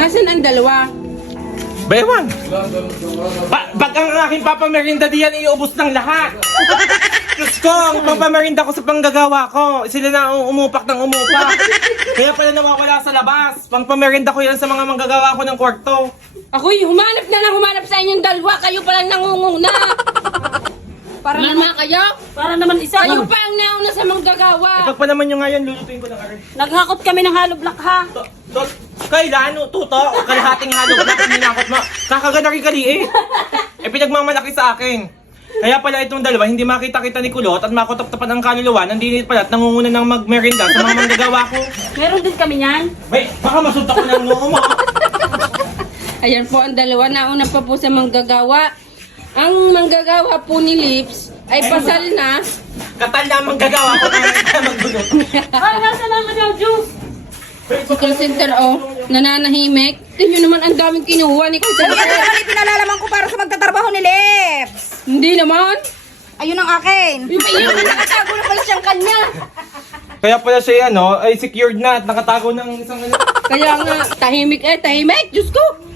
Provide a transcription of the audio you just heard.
Nasaan ang dalawa? Bewan! Pag ang aking papamerinda diyan, iubos ng lahat! Diyos ko, ang papamerinda ko sa panggagawa ko. Sila na ang umupak ng umupak. Kaya pala nawawala sa labas. Pangpamerinda ko yan sa mga manggagawa ko ng kwarto. Ako'y humanap sa inyong dalawa. Kayo palang nangunguna. Para naman kayo? Para naman isa. Kayo pa ang nauna sa manggagawa. Ipag pa naman nyo ngayon, lulutuin ko ng aray. Naghakot kami ng hollow block ha. Kailan? Tuto? Kalahating halo ba na ninakot mo? Kakaganda rin kali eh. Pinagmamalaki sa akin. Kaya pala itong dalawa, hindi makita-kita ni Kulot at makotop-topan ang kaluluwa, nandinit pala at nangunguna ng magmerinda sa mga manggagawa ko. Meron din kami yan. Wait, baka masunta ko ng noo mo. Ayan po ang dalawa. Nauna pa po sa manggagawa. Ang manggagawa po ni Lips ay pasal na. Katal na ang manggagawa ko na magbulot. Ay, nasa naman yung juice. Si call center nananahimik. Tingnan naman ang daming kinuha ni call Yan center. naman ipinalalaman ko para sa magtatrabaho ni Lips. Hindi naman. Ayun ang akin. Yung nakatago na pala siyang kanya. Kaya pala siya ay secured na at nakatago ng isang ano. Kaya nga, tahimik. Diyos ko.